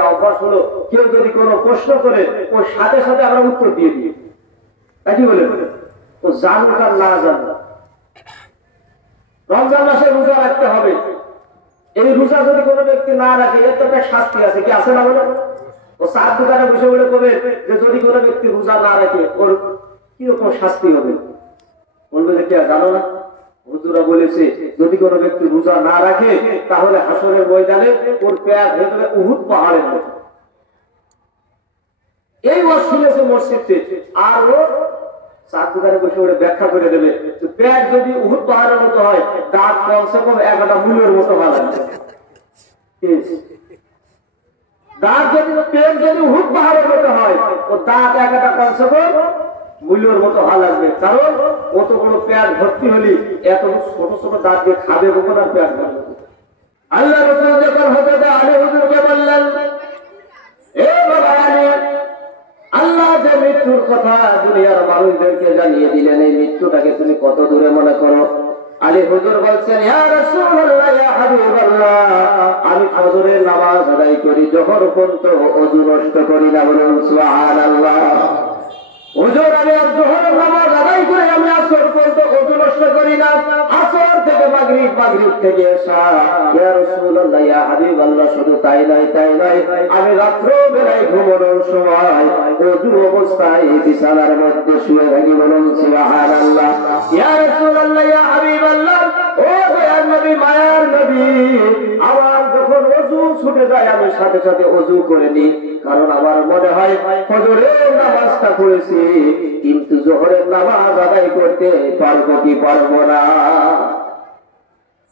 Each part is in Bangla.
একটা অভ্যাস হলো, কেউ যদি কোনো প্রশ্ন করে ওর সাথে সাথে আমরা উত্তর দিয়ে দিই। তাই কি বলে ও জানুক আর না জানুক, রমজান মাসে রোজা রাখতে হবে। এই রোজা যদি কোনো ব্যক্তি না রাখে এর তো একটা শাস্তি আছে, কি আছে না বলে? ও চার দোকানে বসে বলে কবে যে যদি কোনো ব্যক্তি রোজা না রাখে ওর কিরকম শাস্তি হবে, বলবে যে কে জানো না? হুজুরা বলেছে যদি কোনো ব্যক্তি রোজা না রাখে তাহলে হাসরের ময়দানে ওর পেট হয়ে যাবে উহুদ পাহাড়ের মতো। এই ওয়াজ শুনেছে মসজিদে, আর ও চার দোকানে বসে ওরা ব্যাখ্যা করে দেবে পেট যদি উহুদ পাহাড়ের মতো হয় দাঁত কমসে কম 11টা মূলের মতো ভালো লাগবে। দাঁত যদি পেট যদি উহুদ পাহাড়ের মতো হয় ও দাঁত 11টা কমসে কম মূল্যের মতো ভালো লাগবে, কারণ অত বড় পেট ভর্তি হলি এত ছোট ছোট দাঁত দিয়ে খাবে কখন আর পেট ভরবে। আল্লাহ রাসূল যখন হযরত আলী হুজুরকে বললেন, এ বাবা আলী, আল্লাহ যে মৃত্যুর কথা দুনিয়ার মানুষদেরকে জানিয়ে দিলেন, এই মৃত্যুটাকে তুমি কত দূরে মনে করো? আলী হুজুর বলছেন, ইয়া রাসূলুল্লাহ, ইয়া হাবিবাল্লাহ, আমি ফজরের নামাজ আদায় করি, জোহর পর্যন্ত ওযু নষ্ট করি না, বলুন সুবহানাল্লাহ। হুজুর আমি জোহরের নামাজ আদায় করে আমি আসর পর্যন্ত ওযু নষ্ট করি না, আসর থেকে মাগরিব, মাগরিব থেকে এশা। ইয়া রাসূলুল্লাহ, ইয়া হাবিবাল্লাহ, শুধু তাই নয়, তাই নয়, আমি রাত্র বেলায় ঘুমানোর সময় ওযু অবস্থায় বিছানার মধ্যে শুয়ে থাকি, বলুন সুবহানাল্লাহ। ইয়া রাসূলুল্লাহ, ইয়া হাবিবাল্লাহ, ও দয়ার নবী, মায়ার নবী, আমার যখন ওযু ছুটে যায় আমি সাথে সাথে ওযু করে নিই, কারণ আমার মনে হয় ফজরের নামাজটা পড়েছি কিন্তু জোহরের নামাজ আদায় করতে পারবো কি পারবো না।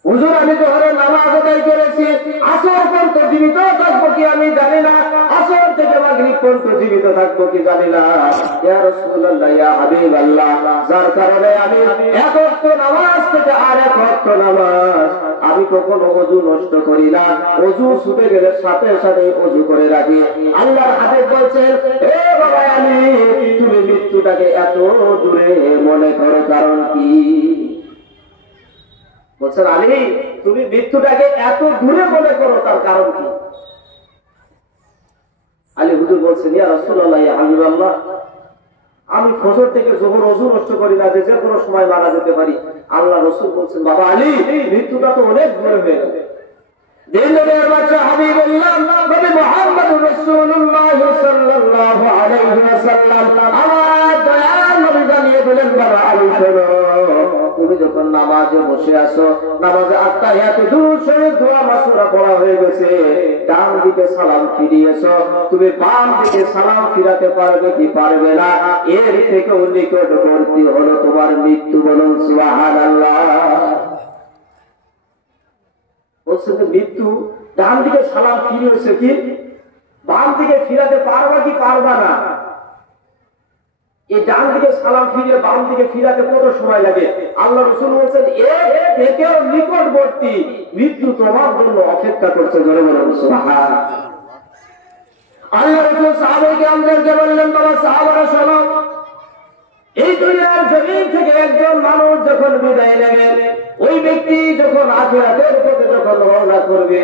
হুজুর আমি জোহরের নামাজ আদায় করেছি, আসর পর্যন্ত জীবিত থাকবো কি আমি জানি না, আসর থেকে মাগরিব পর্যন্ত জীবিত থাকবো কি জানি না। ইয়া রাসূলুল্লাহ, ইয়া হাবিবাল্লাহ, যার কারণে আমি এক ওয়াক্ত নামাজ থেকে আর এক ওয়াক্ত নামাজ আমি কখনো ওযু নষ্ট করি না, ওযু ছুটে গেলে সাথে সাথে ওযু করে রাখি। আল্লাহর হাবিব বলছেন, এ বাবা আলী, তুমি মৃত্যুটাকে এত দূরে মনে করো কারণ কি? বলছেন, আলী তুমি মৃত্যুটাকে এত দূরে মনে করো তার কারণ কি? আলী হুজুর বলছেন, ইয়া রাসূলুল্লাহ, ইয়া হাবিবাল্লাহ, আমি ফজর থেকে জোহর ওযু নষ্ট করি না, যে কোনো সময় মারা যেতে পারি। আল্লাহ রাসূল বলছেন, বাবা আলী মৃত্যুটা তো অনেক দূরে হয়ে গেল। দিনের বাদশা হাবিবুল্লাহ নবী মুহাম্মদুর রাসূলুল্লাহ সাল্লাল্লাহু আলাইহি ওয়াসাল্লাম আমার দয়ার নবী জানিয়ে দিলেন, বাবা আলী শোনো, তুমি যখন নামাজে বসে আছো, নামাজে আত্তাহিয়াতু দুরূদ শরীফ দোয়া মাসুরা পড়া হয়ে গেছে, ডান দিকে সালাম ফিরিয়েছো, তুমি বাম দিকে সালাম ফিরাতে পারবে কি পারবে না? এর থেকেও নিকটবর্তী হলো তোমার মৃত্যু, বলুন সুবহানাল্লাহ। বলছে যে মৃত্যু ডান দিকে সালাম ফিরিয়েছে কি বাম দিকে ফিরাতে পারবা কি পারবা না? এই ডান দিকে সালাম ফিরিয়ে বাম দিকে ফিরাতে কত সময় লাগে? আল্লাহ রাসূল বলেছেন, এর থেকেও নিকটবর্তী মৃত্যু তোমার জন্য অপেক্ষা করছে, জোরে বলুন সুবহানাল্লাহ। আল্লাহ রাসূল সাহাবায়ে কেরামদেরকে বললেন, বাবা সাহাবারা শোনো, এই দুনিয়ার জমিন থেকে একজন মানুষ যখন বিদায় নেবে, ওই ব্যক্তি যখন আখিরাতের পথে যখন রওনা করবে,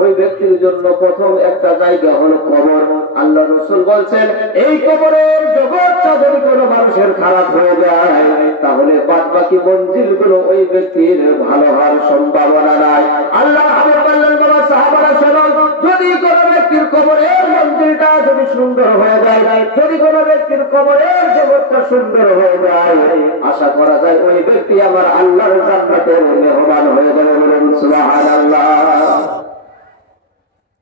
ওই ব্যক্তির জন্য প্রথম একটা জায়গা হলো কবর। আল্লাহ রাসূল বলছেন, এই কবরের জগৎটা যদি কোনো মানুষের খারাপ হয়ে যায় তাহলে বাদ বাকি মঞ্জিলগুলো ওই ব্যক্তির ভালো হওয়ার সম্ভাবনা নাই। আল্লাহ হাবিব বললেন, বাবা সাহাবারা শোনো, যদি কোনো ব্যক্তির কবরের মঞ্জিলটা যদি সুন্দর হয়ে যায়, যদি কোনো ব্যক্তির কবরের জগৎটা সুন্দর হয়ে যায়, আশা করা যায় ওই ব্যক্তি আমার আল্লাহর জান্নাতের মেহমান হয়ে যাবে, বলুন সুবহানাল্লাহ।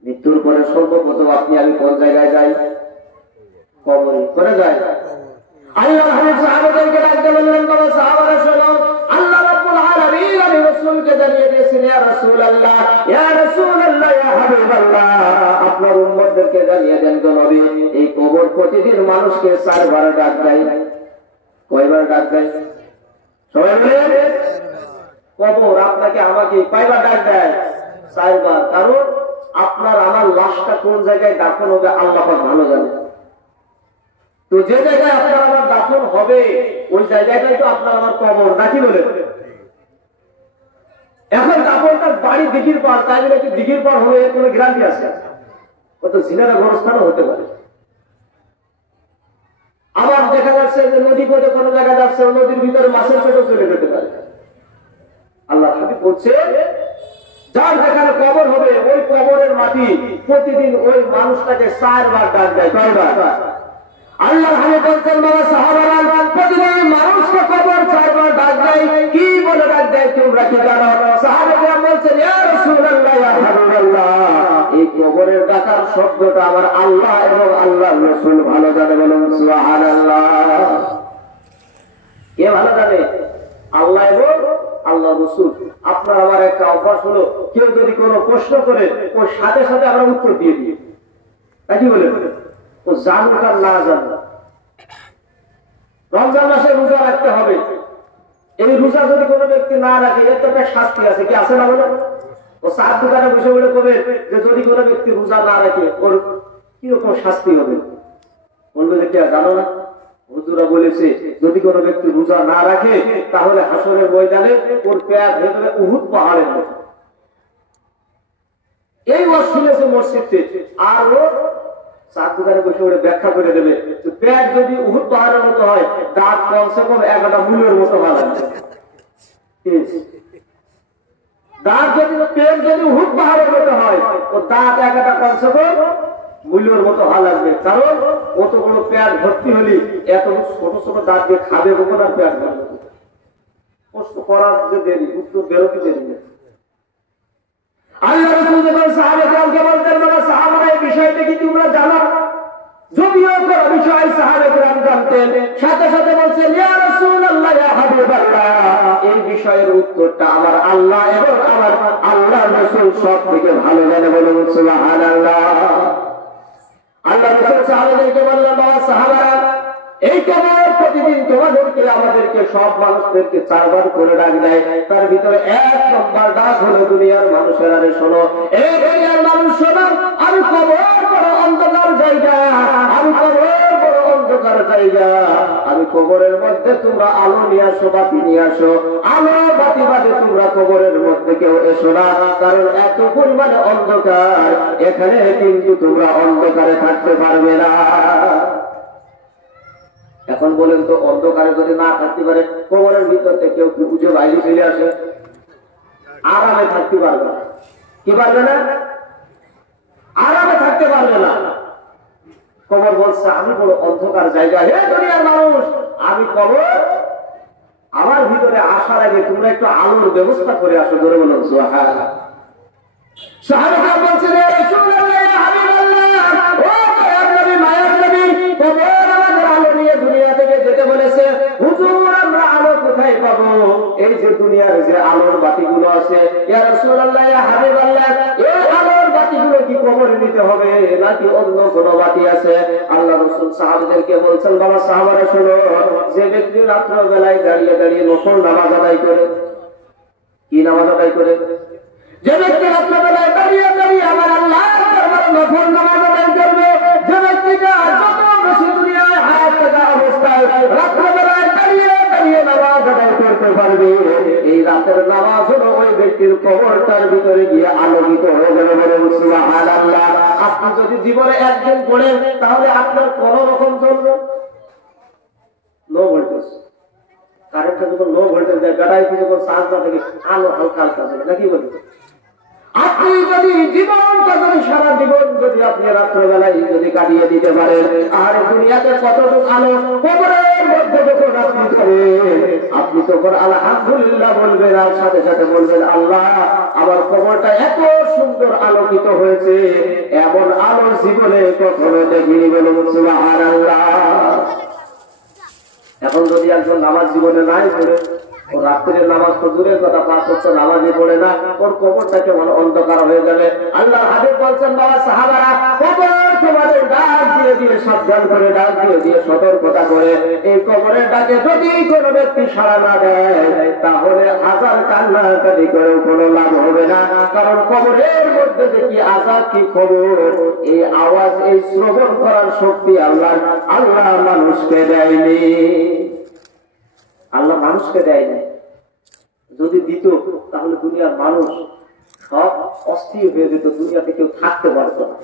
মৃত্যুর পরে সর্বপ্রথম আপনি আমি কোন জায়গায় যাই? কবরে। কোনে যাই? আল্লাহ হাবিব সাহাবাদেরকে ডাকতে বললেন, বাবা সাহাবারা শোনো, আল্লাহ রাব্বুল আলামিন আমি রাসূলকে জানিয়ে দিয়েছেন, ইয়া রাসূলুল্লাহ, ইয়া রাসূলুল্লাহ, ইয়া হাবিবাল্লাহ, আপনার উম্মতদেরকে জানিয়ে দেন গো নবী, এই কবর প্রতিদিন মানুষকে 4 বার ডাক দেয়। কয়বার ডাক দেয়? সবাই বলেন। কবর আপনাকে আমাকে কয়বার ডাক দেয়? 4 বার। কারণ আপনার আমার লাশটা কোন জায়গায় দাফন হবে আল্লাহ পাক ভালো জানে। তো যে জায়গায় আপনার আমার দাফন হবে ওই জায়গাটাই তো আপনার আমার কবর, নাকি বলে? এখন দাফনটা বাড়ি দিঘির পার, তাই বলে কি দিঘির পার হবে কোনো গ্যারান্টি আছে? তো জিনারা গোরস্থানও হতে পারে। আবার দেখা যাচ্ছে যে নদী পথে কোনো জায়গা যাচ্ছে, নদীর ভিতরে মাছের পেটও চলে যেতে পারে। আল্লাহ হাবিব বলছে যার যেখানে কবর হবে ওই কবরের মাটি প্রতিদিন ওই মানুষটাকে 4 বার ডাক দেয়। কয়বার? আল্লাহ হাবিব বলছেন বাবা সাহাবারা, প্রতিদিন মানুষকে কবর 4 বার ডাক দেয়। কি বলে ডাক দেয় তোমরা কি জানো? সাহাবারা বলছেন ইয়া রাসূলুল্লাহ, ইয়া হাবিবাল্লাহ, এই কবরের ডাকার শব্দটা আমার আল্লাহ এবং আল্লাহর রাসূল ভালো জানে। বলুন সুবহানাল্লাহ। কে ভালো জানে? আল্লাহ এবং আল্লাহ রাসূল। আপনার আমার একটা অভ্যাস হলো, কেউ যদি কোনো প্রশ্ন করে ওর সাথে সাথে আমরা উত্তর দিয়ে দিই। তাই কি বলে? ও জানুক আর না জানুক। রমজান মাসে রোজা রাখতে হবে। এই রোজা যদি কোনো ব্যক্তি না রাখে এর তো একটা শাস্তি আছে, কি আছে না? বলে ও 4 দোকানে বসে বলে কবে যে যদি কোনো ব্যক্তি রোজা না রাখে ওর কিরকম শাস্তি হবে। বলবে যে কে জানো না? হুজুরা বলেছে যদি কোনো ব্যক্তি রোজা না রাখে তাহলে হাসরের ময়দানে ওর পেট হয়ে যাবে উহুদ পাহাড়ের মতো। এই ওয়াজ শুনেছে মসজিদে, আর ও 4 দোকানে বসে ওরে ব্যাখ্যা করে দেবে যে পেট যদি উহুদ পাহাড়ের মতো হয় দাঁত কমসে কম 1টা মূলের মতো ভালো লাগবে। দাঁত যদি পেট যদি উহুদ পাহাড়ের মতো হয় ও দাঁত 1টা কমসে কম মূল্যের মতো ভালো লাগবে। কারণ অত বড় পেট ভর্তি হলি এত ছোট ছোট দাঁত দিয়ে খাবে কখন আর পেট ভরবে? প্রশ্ন করার যে দেরি, উত্তর বেরোতে দেরি না। আল্লাহ রাসূল যখন সাহাবায়ে-কেরামকে বলতেন বাবা সাহাবারা এই বিষয়টা কি তোমরা জানো? যদিও কোনো বিষয় সাহাবায়ে-কেরাম জানতেন, সাথে সাথে বলছেন ইয়া রাসূলুল্লাহ, ইয়া হাবিবাল্লাহ, এই বিষয়ের উত্তরটা আমার আল্লাহ এবং আমার আল্লাহর রাসূল সব থেকে ভালো জানে। বলুন সুবহানাল্লাহ। আল্লাহ রাসূল সাহাবাদেরকে বললেন বাবা সাহাবারা, এই কবর প্রতিদিন তোমাদেরকে আমাদেরকে সব মানুষদেরকে 4 বার করে ডাক দেয়। তার ভিতরে 1 নম্বর ডাক হলো দুনিয়ার মানুষেরা রে শোনো, এই দুনিয়ার মানুষ শোনো, আমি কবর বড় অন্ধকার জায়গা, আমি কবর বড় অন্ধকার জায়গা, আমি কবরের মধ্যে তোমরা আলো নিয়ে আসো, বাতি নিয়ে আসো। আলো বাতি বাদে তোমরা কবরের মধ্যে কেউ এসো না, কারণ এত পরিমাণে অন্ধকার, এখানে কিন্তু তোমরা অন্ধকারে থাকতে পারবে না। এখন বলেন তো অন্ধকারে যদি না থাকতে পারে কবরের ভিতর থেকে কেউ কি উঠে বাইরে চলে আসে? আরামে থাকতে পারবে না। কি পারবে না? আরামে থাকতে পারবে না। কবর বলছে আমি বড় অন্ধকার জায়গা, হে দুনিয়ার মানুষ, আমি কবর আমার ভিতরে আসার আগে তোমরা একটু আলোর ব্যবস্থা করে আসো। ধরে বলুন সুবহানাল্লাহ। সাহাবারা বলছেন ইয়া রাসূলুল্লাহ, ইয়া হাবিবাল্লাহ, ও দয়ার নবী, মায়ার নবী, কবর আমাদের আলো নিয়ে দুনিয়া থেকে যেতে বলেছে। হুজুর আমরা আলো কোথায় পাবো? এই যে দুনিয়ার যে আলোর বাতিগুলো আছে, ইয়া রাসূলুল্লাহ, ইয়া হাবিবাল্লাহ, এই আলোর বাতিগুলো কি কবরে নিতে হবে নাকি অন্য কোনো বাতি আছে? আল্লাহ রাসূল সাহাবাদেরকে বলছেন বাবা সাহাবারা শোনো, যে ব্যক্তি রাত্র বেলায় দাঁড়িয়ে দাঁড়িয়ে নফল নামাজ আদায় করে, কি নামাজ আদায় করে? যে ব্যক্তি রাত্র বেলায় দাঁড়িয়ে দাঁড়িয়ে আমার আল্লাহর দরবারে নফল নামাজ আদায় করবে, যে ব্যক্তিটা যত বেশি দুনিয়ায় হায়াত থাকা অবস্থায় রাত্র বেলায় দাঁড়িয়ে দাঁড়িয়ে নামাজ আদায় করতে পারবে, এই রাতের নামাজ হলো ওই ব্যক্তির কবরটার ভিতরে গিয়ে আলোকিত হয়ে যাবে। বলুন সুবহানাল্লাহ। আপনি যদি জীবনে একদিন পড়েন তাহলে আপনার কোন রকম চলবে লো ভোল্টেজ, কারেন্টটা যখন লো ভোল্টেজ দেয় গাড়াই থেকে যখন চার্জ না থাকে আলো হালকা হালকা চলে নাকি বলি? আপনি যদি জীবনটা যদি সারা জীবন যদি আপনি রাত্রবেলায় যদি কাটিয়ে দিতে পারেন, আর দুনিয়াতে কতটুকু আলো কবরের মধ্যে যখন আপনি করেন, আপনি তখন আলহামদুলিল্লাহ বলবেন, আর সাথে সাথে বলবেন আল্লাহ আমার কবরটা এত সুন্দর আলোকিত হয়েছে, এমন আলো জীবনে কখনো দেখিনি। বলুন সুবহানাল্লাহ। এখন যদি একজন নামাজ জীবনে নাই পড়ে, ও রাত্রের নামাজ তো দূরের কথা 5 ওয়াক্ত নামাজই পড়ে না, ওর কবরটা কেমন অন্ধকার হয়ে যাবে। আল্লাহ হাবিব বলছেন বাবা সাহাবারা, কবর তোমাদের ডাক দিয়ে দিয়ে সাবধান করে, ডাক দিয়ে দিয়ে সতর্কতা করে। এই কবরের ডাকে যদি কোনো ব্যক্তি সাড়া না দেয় তাহলে হাজার কান্নাকাটি করেও কোনো লাভ হবে না, কারণ কবরের মধ্যে যে কি আযাব কি খবর, এই আওয়াজ এই শ্রবণ করার শক্তি আল্লাহ মানুষকে দেয়নি। আল্লাহ মানুষকে দেয়নি। যদি দিত তাহলে দুনিয়ার মানুষ সব অস্থির হয়ে যেত, দুনিয়াতে কেউ থাকতে পারত না।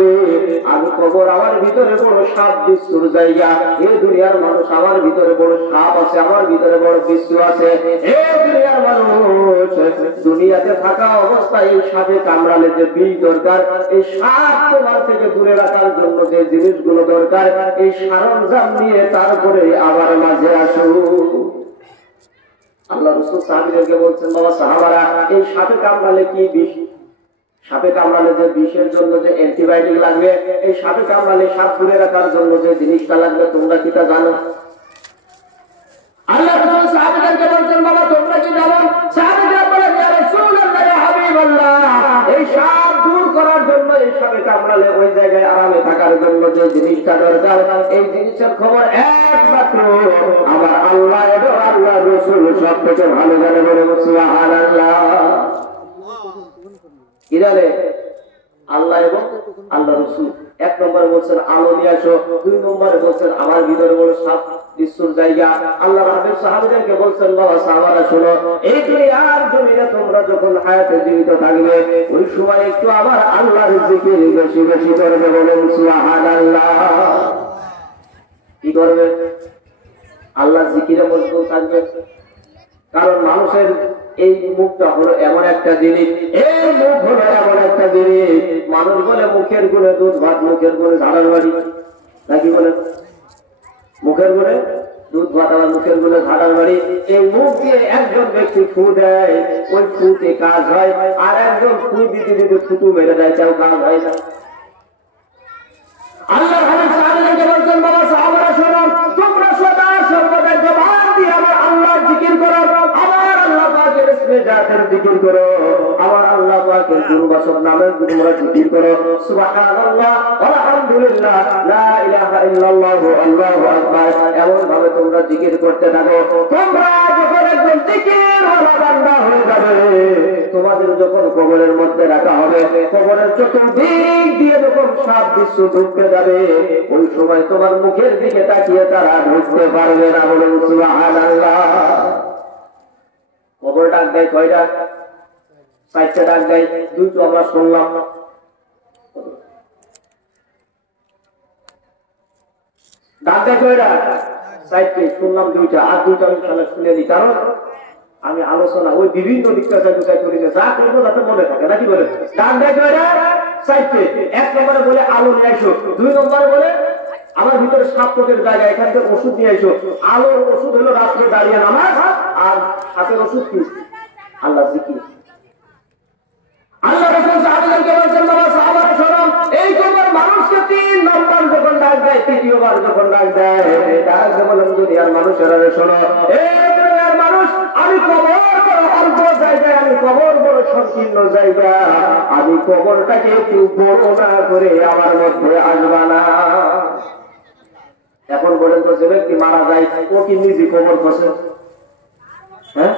আসবে। আমি কবর আমার ভিতরে বড় সাপ বিচ্ছুর জায়গা, এই দুনিয়ার মানুষ আমার ভিতরে বড় সাপ আছে, আমার ভিতরে বড় বিচ্ছু আছে। এই দুনিয়ার মানুষ দুনিয়াতে থাকা অবস্থায় এই সাপে কামড়ালে যে বিষ দরকার, এই সাপ তোমার থেকে দূরে রাখার জন্য যে জিনিসগুলো দরকার, এই সরঞ্জাম নিয়ে তারপরে আবার মাঝে আসো। আল্লাহ রাসূল সাহাবীদেরকে বলছেন, বাবা সাহাবারা, এই সাপে কামড়ালে কি বিষ, সাপে কামড়ালে যে বিষের জন্য যে অ্যান্টিবায়োটিক লাগবে, এই সাপে কামড়ালে সাপ দূরে রাখার জন্য যে জিনিসটা লাগবে, তোমরা কি তা জানো? আল্লাহ রাসূল সাহাবীদেরকে বলছেন, বাবা তোমরা কি জানো? সাহাবীরা বলেন, ইয়া রাসূলুল্লাহ, ইয়া হাবিবাল্লাহ, এই সাপ দূর করার জন্য, এই সাপে কামড়ালে ওই জায়গায় আরামে থাকার জন্য যে জিনিসটা দরকার, এই জিনিসের খবর একমাত্র আমার আল্লাহ এবং আল্লাহ রাসূল সব থেকে ভালো জানে। বলে সুবহানাল্লাহ। ইরানে আল্লাহ এবং আল্লাহ রাসূল এক নম্বরে বলছেন আলো নিয়ে আসো, দুই নম্বরে বলছেন আমার ভিতরে বড় সাপ বিচ্ছুর জায়গা। আল্লাহ রাসূল সাহাবীদেরকে বলছেন, বাবা সাহাবারা শোনো, এই দুনিয়ার জমিনে তোমরা যখন হায়াতে জীবিত থাকবে, ওই সময় একটু আমার আল্লাহর জিকির বেশি বেশি করবে। বলেন সুবহানাল্লাহ। কি করবে? আল্লাহর জিকিরে মশগুল থাকবে। কারণ মানুষের এই মুখটা হলো এমন একটা জিনিস, এই মুখ হলো এমন একটা জিনিস, মানুষ বলে মুখের গুণে দুধ ভাত, মুখের গুণে ঝাড়ার বাড়ি, নাকি বলে মুখের গুণে দুধ ভাত, আবার মুখের গুণে ঝাড়ার বাড়ি। এই মুখ দিয়ে একজন ব্যক্তি ফু দেয়, ওই ফুতে কাজ হয়, আর একজন ফু দিতে দিতে ফুটু মেরে দেয়, কেউ কাজ হয় না। আল্লাহ হাবিব সাহাবীদেরকে বলছেন, বাবা সাহাবারা শোনো, তোমরা সদা সর্বদা জবান দিয়ে আমার আল্লাহর জিকির করো, আমার আল্লাহ পাকের ইসমে জাতের জিকির করো, আমার আল্লাহ পাকের গুরুবাচক নামের তোমরা জিকির করো। সুবহানাল্লাহ, আলহামদুলিল্লাহ, লা ইলাহা ইল্লাল্লাহু, আল্লাহু আকবার, এমন ভাবে তোমরা জিকির করতে থাকো। তোমরা যখন একজন জিকিরওয়ালা বান্দা হয়ে যাবে, তোমাদের যখন কবরের মধ্যে রাখা হবে, কবরের চতুর্দিক দিয়ে যখন সাপ বিচ্ছু ঢুকতে যাবে, ওই সময় তোমার মুখের দিকে তাকিয়ে তারা ঢুকতে পারবে না। বলুন সুবহানাল্লাহ। কবর ডাক দেয় কয়টা? 4টা ডাক দেয়, 2টো আমরা শুনলাম। ডাক দেয় কয়টা? 4টে, শুনলাম 2টা, আর 2টা ইনশাআল্লাহ শুনে নি। কারণ আমি আলোচনা ওই বিভিন্ন দিকটা করি, যা করবো তাতে মনে থাকে, নাকি বলে? ডাক দেয় কয়টা? 4টে। 1 নম্বরে বলে আলো নিয়ে আসো, 2 নম্বরে বলে আমার ভিতরে সাপ পোকের জায়গা, এখান থেকে ওষুধ নিয়ে আসো। আলোর ওষুধ হলো রাত্রে দাঁড়িয়ে নামাজ, আর সাপের ওষুধ কি? আল্লাহ জিকির। আল্লাহ রাসূল সাহাবীদেরকে বলেন, বাবা সাহাবারা শোনো, এই কবর মানুষকে 3 নম্বর যখন ডাক দেয়, 3য়বার যখন ডাক দেয়, ডাক দিয়ে বলেন, দুনিয়ার মানুষেরা শোনো, এই দুনিয়ার মানুষ, আমি কবর বড় অল্প জায়গায়, আমি কবর বড় সংকীর্ণ জায়গা, আমি কবরটাকে একটু বড় না করে আমার মধ্যে আসবা না। এখন বলেন তো, যে ব্যক্তি মারা যায় ও কি নিজে কবর খসে? হ্যাঁ,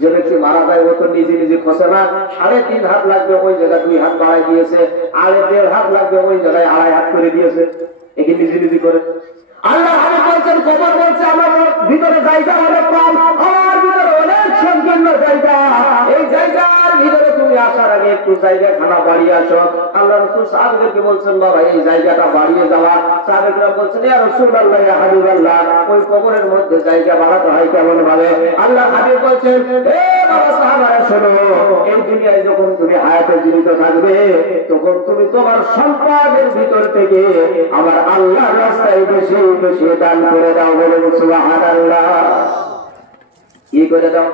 যে ব্যক্তি মারা যায় ও তো নিজে নিজে খসে না। 3.5 হাত লাগবে ওই জায়গায় 2 হাত বাড়াই দিয়েছে, 1.5 হাত লাগবে ওই জায়গায় 2.5 হাত করে দিয়েছে, একে নিজে নিজে করে। আল্লাহ হাবিব বলছেন, কবর বলছে আমার ভিতরে জায়গা অনেক কম, আমার ভিতরে অনেক সংকীর্ণ জায়গা, এই জায়গার ভিতরে তুমি আসার আগে একটু জায়গা খানা বাড়িয়ে আসো। আল্লাহ রাসূল সাহাবীদেরকে বলছেন, বাবা এই জায়গাটা বাড়িয়ে যাওয়া। সাহাবীরা বলছেন, ইয়া রাসূলুল্লাহ, ইয়া হাবিবাল্লাহ, ওই কবরের মধ্যে জায়গা বাড়াতে হয় কেমন ভাবে? আল্লাহ হাবিব বলছেন, হে বাবা সাহাবারা শোনো, এই দুনিয়ায় যখন তুমি হায়াতে জীবিত থাকবে, তখন তুমি তোমার সম্পদের ভিতর থেকে আমার আল্লাহর রাস্তায় বেশি বেশি দান করে দাও। বলুন সুবহানাল্লাহ। কি করে দাও?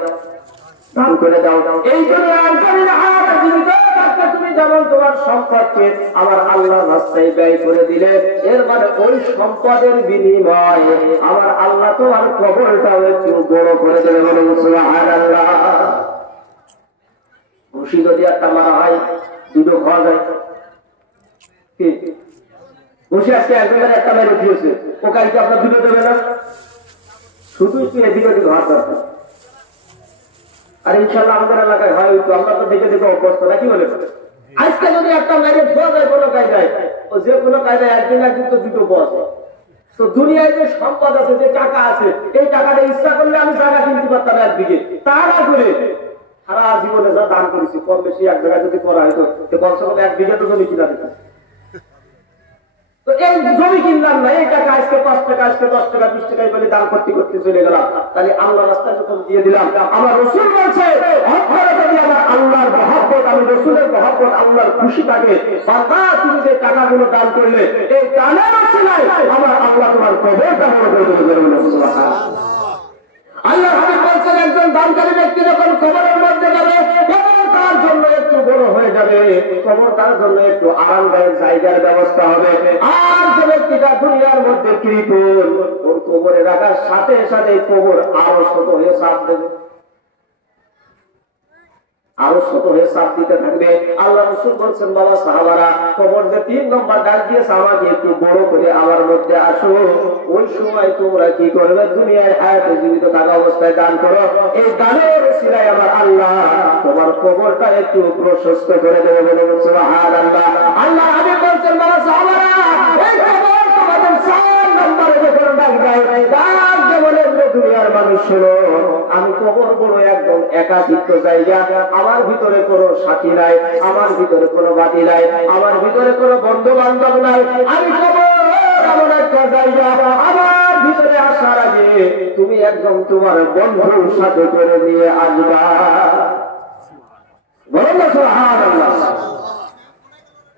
দান করে দাও। এই দুনিয়ার জমিনে হায়াতে জীবিত থাকতে তুমি যেমন তোমার সম্পদকে আমার আল্লাহর রাস্তায় ব্যয় করে দিলে, এর মানে ওই সম্পদের বিনিময়ে আমার আল্লাহ তোমার কবরটাও একটু বড় করে দেবে। বলুন সুবহানাল্লাহ। খুশি যদি একটা মারা হয়, 2টো খাওয়া যায়। কি বসে আজকে একজনের একটা মেরে দিয়েছে, ও কালকে আপনার 2টো দেবে না? শুধু একটু এদিকে ওদিকে হাত দরকার। আর ইনশাআল্লাহ আমাদের এলাকায় হয়, তো আমরা তো দেখে দেখে অভ্যস্ত, নাকি বলে? আজকে যদি একটা মেরে ধোয়া যায় কোনো কায়দায়, ও যে কোনো কায়দায় একদিন একদিন তো 2টো বস। তো দুনিয়ায় যে সম্পদ আছে, যে টাকা আছে, এই টাকাটা ইচ্ছা করলে আমি জায়গা কিনতে পারতাম 1 বিঘে, তা না করে সারা জীবনে যা দান করেছি কম বেশি এক জায়গায় যদি করা হয়তো, কমসে কম 1 বিঘে তো জমি কিনা দিতাম। তো এই জমি কিনলাম না, এই টাকা আজকে 5 টাকা, আজকে 10 টাকা, 20 টাকায় বলে দান করতে করতে চলে গেলাম, তাহলে আল্লাহ রাস্তায় যখন দিয়ে দিলাম, আমার রাসূল বলছে অন্তরে যদি আমার আল্লাহর মহব্বত, আমি রাসূলের মহব্বত, আল্লাহর খুশি থাকে, বাবা তুমি যে টাকাগুলো দান করলে, এই দানের ওসিলায় আমার আল্লাহ তোমার কবরটা বড় করে দেবে। সুবহানাল্লাহ। আল্লাহ হাবিব বলছেন একজন দানকারী ব্যক্তি যখন কবরের মধ্যে যাবে, কবর তার জন্য একটু বড় হয়ে যাবে, কবর তার জন্য একটু আরামদায়ক জায়গার ব্যবস্থা হবে। আর যে ব্যক্তিটা দুনিয়ার মধ্যে কৃপণ, ওর কবরে রাখার সাথে সাথে কবর আরো ছোট হয়ে চাপ দেবে, আরো ছোট হয়ে চাপ দিতে থাকবে। আল্লাহ রাসূল বলছেন বাবা সাহাবারা, কবর যে 3 নম্বর ডাক দিয়েছে, আমাকে একটু বড় করে আমার মধ্যে আসো। ওই সময় তোমরা কি করবে? দুনিয়ায় হায়াতে জীবিত থাকা অবস্থায় দান করো, এই দানের ওসিলায় আমার আল্লাহ তোমার কবরটা একটু প্রশস্ত করে দেবে। বলে সুবহানাল্লাহ। আল্লাহ হাবিব বলছেন বাবা সাহাবারা, এই কবর তোমাদের 4 নম্বরে যখন ডাক দেয়, ডাক দিয়ে বলে দুনিয়ার মানুষ শোনো, আমি কবর বড় একদম একাকিত্ব জায়গা, আমার ভিতরে কোনো সাথী নাই, আমার ভিতরে কোনো বাতি নাই, আমার ভিতরে কোনো বন্ধু বান্ধব নাই, আমি কবর এমন একটা জায়গা, আমার ভিতরে আসার আগে তুমি একদম তোমার বন্ধুর সাথে করে নিয়ে আসবা। বলেন না সুবহানাল্লাহ।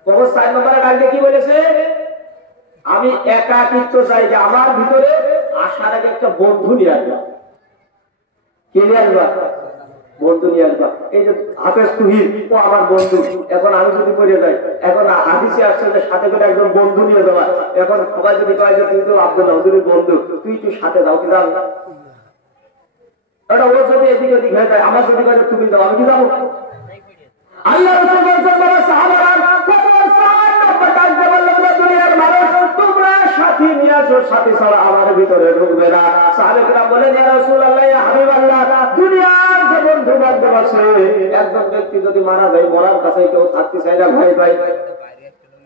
কবর 4 নম্বরে ডাক দিয়ে কি বলেছে? আমি একাকিত্ব জায়গা, আমার ভিতরে আসার আগে একটা বন্ধু নিয়ে আসবা। কে নিয়ে আসবা? বন্ধু নিয়ে আসবা। এই যে হাফেজ তুহিন, ও আমার বন্ধু, এখন আমি যদি করে যাই, এখন হাদিসে আসছে যে সাথে করে একজন বন্ধু নিয়ে যাওয়া, এখন সবাই যদি কয় যে তুই তো আব্দুল্লাহ হুজুরের বন্ধু, তুই তুই সাথে দাও, কি যাও? এটা ও যদি এদিকে ওদিক হয়ে যায়, আমার যদি কয় তুমি যাও, আমি কি যাবো? আল্লাহ রাসূল বলেছেন বাবা সাহাবারা, কবর 4 নম্বর ডাক দিয়ে বলল দুনিয়ার মানুষ, তোমরা সাথী নিয়ে আসো, সাথী ছাড়া আমার ভিতরে ঢুকবে না। সাহাবারা বলেন ইয়া রাসূলুল্লাহ, ইয়া হাবিবাল্লাহ, দুনিয়ার যে বন্ধু বান্ধব আছে, একজন ব্যক্তি যদি মারা যায়, মরার কাছে কেউ থাকতে চায় না, ভাই ভাই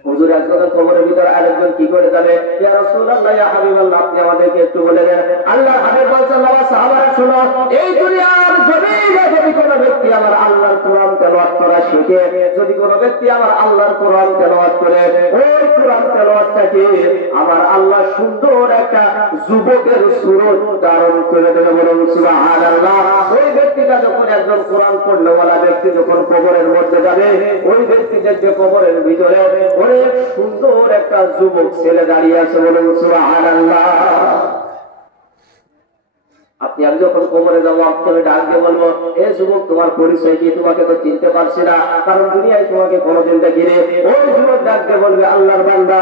হুজুর একজনের কবরের ভিতরে আরেকজন কি করে যাবে? ইয়া রাসূলুল্লাহ, ইয়া হাবিবাল্লাহ, আপনি আমাদেরকে একটু বলে দেন। আল্লাহর হাবিব বলছেন বাবা সাহাবারা শোনো, এই দুনিয়ার জমিনে যদি কোনো ব্যক্তি আমার আল্লাহর কোরআন তেলাওয়াত করা শিখে, যদি কোনো ব্যক্তি আমার আল্লাহর কোরআন তেলাওয়াত করে, ওই কোরআন তেলাওয়াতটাকে আমার আল্লাহ সুন্দর একটা যুবকের সুরত ধারণ করে দেবে। বলুন সুবহানাল্লাহ। ওই ব্যক্তিটা যখন একজন কোরআন পড়নেওয়ালা ব্যক্তি যখন কবরের মধ্যে যাবে, ওই ব্যক্তি দেখবে কবরের ভিতরে অনেক সুন্দর একটা যুবক ছেলে দাঁড়িয়ে আছে। বলুন সুবহানাল্লাহ। আপনি আমি যখন কবরে যাবো, আপনাকে ডাক দিয়ে বলবো, এ যুবক তোমার পরিচয় কি? তোমাকে তো চিনতে পারছি না, কারণ দুনিয়ায় তোমাকে কোনোদিন দেখিনি। ওই যুবক ডাক দিয়ে বলবে, আল্লাহর বান্দা,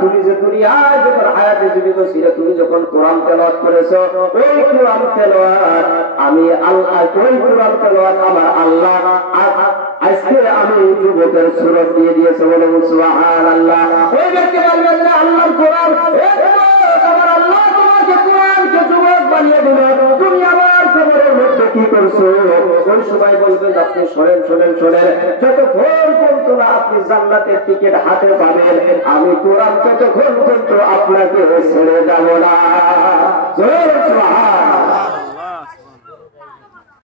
তুমি যে দুনিয়ায় যখন হায়াতে জীবিত ছিলে, তুমি যখন কোরআন তেলাওয়াত করেছো, ওই কোরআন তেলাওয়াত আমি আল্লাহ, ওই কোরআন তেলাওয়াত আমার আল্লাহ আজকে আমি যুবকের সুরত দিয়ে দিয়েছে। বলুন সুবহানাল্লাহ। ওই ব্যক্তি বলবে, আল্লাহর কোরআন, আমার আল্লাহ তোমাকে কোরআনকে যুবক বানিয়ে দিল, তুমি আমার কবরের মধ্যে কি করছো? ওই সময় বলবেন, আপনি শোনেন শোনেন শোনেন, যতক্ষণ পর্যন্ত না আপনি জান্নাতের টিকিট হাতে পাবেন, আমি কোরআন ততক্ষণ পর্যন্ত আপনাকে ছেড়ে যাব না। জয় সুবহানাল্লাহ।